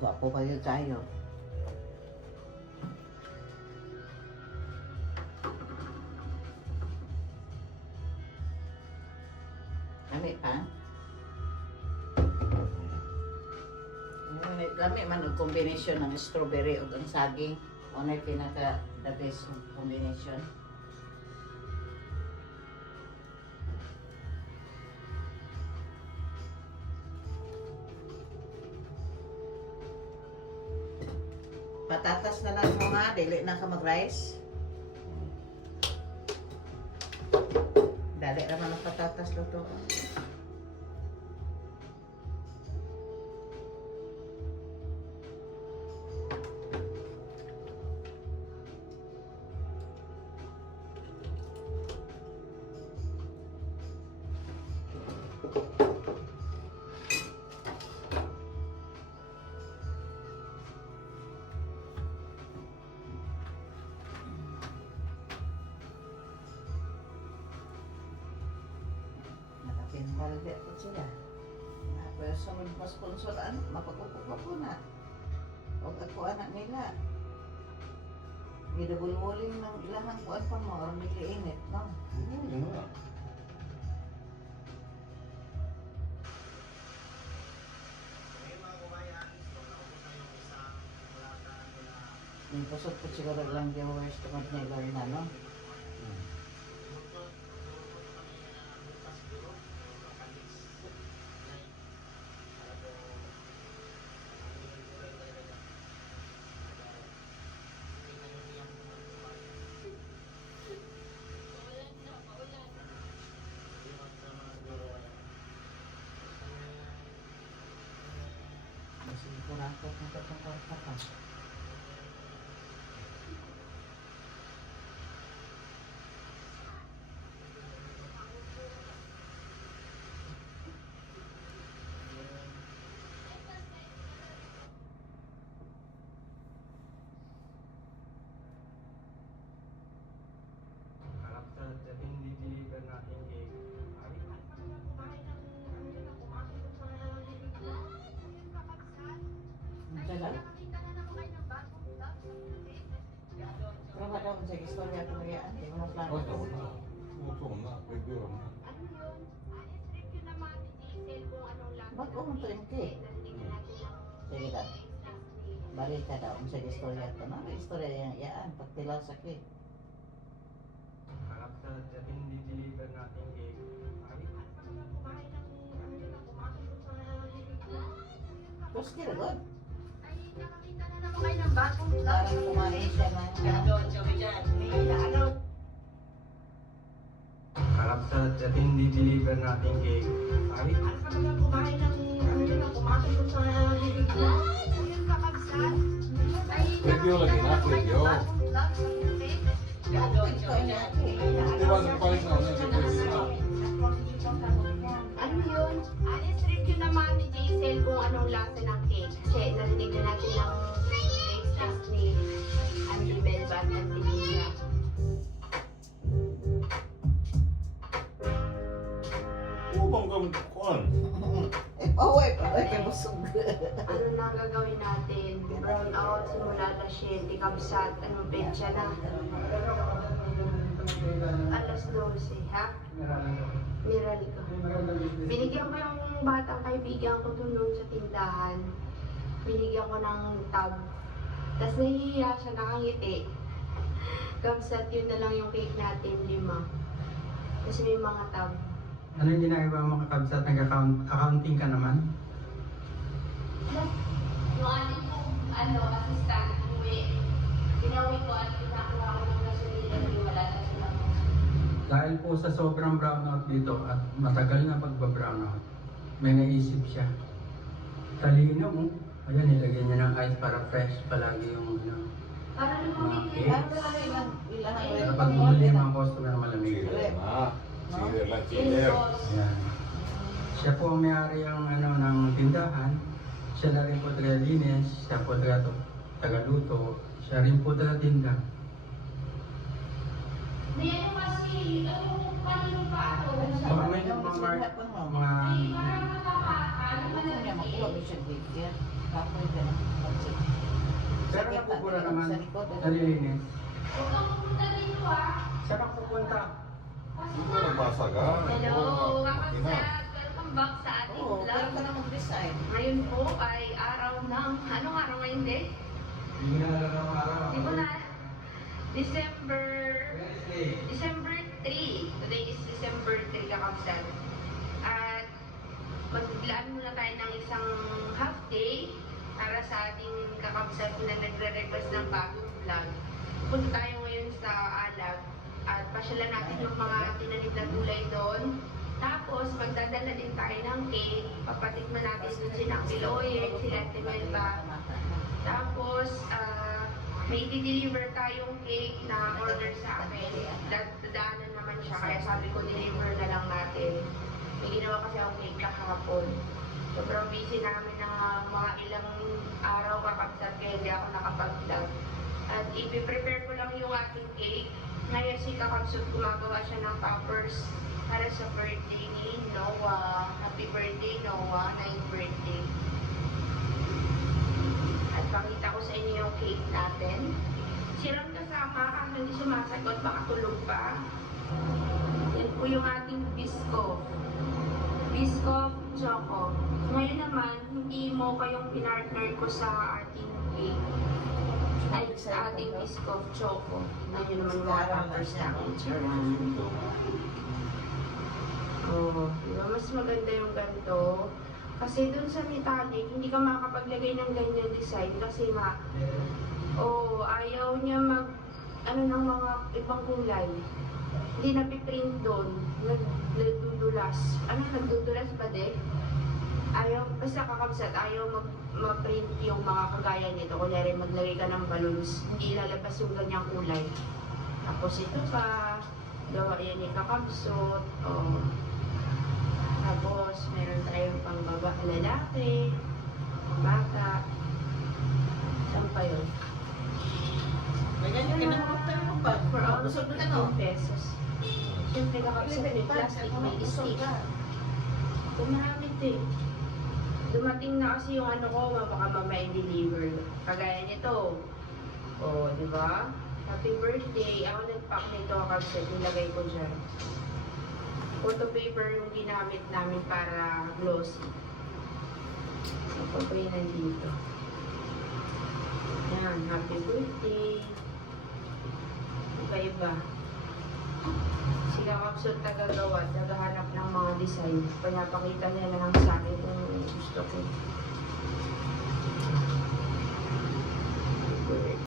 Gwapo kayo tayo. Lami pa? Lami man ang combination ng strawberry o ang saging. O na pinaka the best combination. Patatas na lang mo ha, dili na ka mag-rice. Dali naman ang patatas luto. Balde po sila. Pero sa mag-sponsor, mapagkukuha po na. Huwag ako anak nila. Gidabulmuling ng ilahang kuan pa mo, or niliinit, no? Yun nga. Yung pusot po siguro lang viewers tungod nila na, no? Siguradot na ito itong kwarta pa. Harap sa hindi deliver natin cake. Dala? Pero ba daw sa istorya ito nagyaan? Di mo plano? Ito na. Ito na. Pwede na. Ba't ko ito yung cake? Sige daw. Balik ka daw sa istorya ito. Ano istorya yung iyaan? Pagtilaw sa cake. Harap sa hindi deliver natin cake. Tapos kira doon. Nakakita na naman kayo ng bagong vlog. Parang kumain siya ng... Harap sa hindi deliver natin cake. Ari? Ano ka naman kumain ng pumasok ko sa lilig ko? Yung kakabsat. Ay, Video lagi na, video. bagong vlog sa YouTube. Ito niya cake. Di ba sa palit na niya? Pwede na. Ano yun? Honest review naman ni Giselle kung anong lasa ng cake. Kasi narinig na natin ng taste test ni Andy Belva at Auntie Lisa. Upang gamit kuan. Paway kay busog. Ano na gagawin natin? Brown out, simula na siya, tikabsat, ano, petsa na. Alas 12, ha? Miral ko. Binigyan ko yung batang kaibigan ko dun noon sa tindahan. Binigyan ko ng tab. Tapos nahihiya siya, nakangiti. Kabsat, yun na lang yung cake natin, 5. Tapos may mga tab. Ano yung ginagawa mo kakabsat? Nag-accounting ka naman? Yung ating assistant, umuwi. Pinawi ko at pinakuha ko ng gasolina, wala na silang Dahil po sa sobrang brownout dito at matagal na pagba-brownout, may naisip siya. Talino mo. Ayan, nilagyan niya ng ice para fresh palagi yung para lumamig Okay. eh. Ang talaga ilang kapag bumili yung mga customer malamig. Chiller na. Chiller lang, Yes, chiller. boss. Ayan. Siya po ang may-ari ng tindahan. Siya na rin po taga-linis, siya po taga-luto, siya rin po taga-tinda. May ano kasi, kanino pa ako? Baka may mga Ay, mga parang matapatan. Ano niya makuha mo siya bigyan? Kapoy ka na. Pero napupura naman, Sa likod. nalilinis. Huwag kang pupunta dito ah. Saan ako pupunta? Hindi mo nagbasag ha? Hello, Oo, kakasat. ina. Welcome back sa ating Oo, pero vlog. ka na mag-design. Ngayon po ay araw ng, anong araw ngayon din? Hindi na alam ang araw. Di ko na, December Wednesday. 3. Today is December 3 kakabsat. At maglaan muna tayo ng isang half day para sa ating kakabsat na nagre-request ng bagong vlog. Punta tayo ngayon sa Alag at pasyalan natin yung mga tinanim na gulay doon. Tapos magdadala din tayo ng cake. Papatikman natin doon si Uncle Oyen, si Ate Melba. Tapos, may i-deliver tayong cake na order sa akin. Dadaanan naman siya, kaya sabi ko, deliver na lang natin. May ginawa kasi akong cake kahapon. Sobrang busy namin ng mga ilang araw kakabsat, kaya hindi ako nakapag-vlog. At ipiprepare ko lang yung ating cake. Ngayon si kakabsat gumagawa siya ng toppers para sa birthday ni Noah. Happy birthday, Noah. 9th birthday. At pakita ko sa inyo yung cake natin. Sirang kasama, ang hindi sumasagot, baka tulog pa. Yan po yung ating biscoff. Biscoff choco. Ngayon naman, hindi mo kayong pinartner ko sa ating cake. Ay, sa ating biscoff choco. Ngayon naman mga toppers natin. Oh, diba? Mas maganda yung ganito. Kasi dun sa metallic, hindi ka makapaglagay ng ganyan design kasi ayaw niya ng mga ibang kulay. Hindi napiprint doon. Nagdudulas. Nagdudulas ba de? Ayaw, basta kakabsat, ayaw ma-print yung mga kagaya nito. Kunyari, maglagay ka ng balloons, hindi lalabas yung ganyang kulay. Tapos ito pa, gawa yan ni kakabsot. Tapos, meron tayong pang lalaki, bata. Saan pa yun? May ganyan kinamurot tayo mo ba? For all Busog na no? 15 pesos. Siyempre, kakabsat may plastic, may stick. Ito marami ito eh. Dumating na kasi yung ano ko, baka mamaya i-deliver. Kagaya nito. Di ba? Happy birthday. Ako nag-pack nito, kakabsat, nilagay ko dyan. Photo paper yung ginamit namin para glossy. So, pa ba yun nandito? Yan, happy birthday. Iba-iba. Si Kakapsot tagagawa, naghahanap ng mga design. Pinapakita niya na lang sa akin kung gusto ko.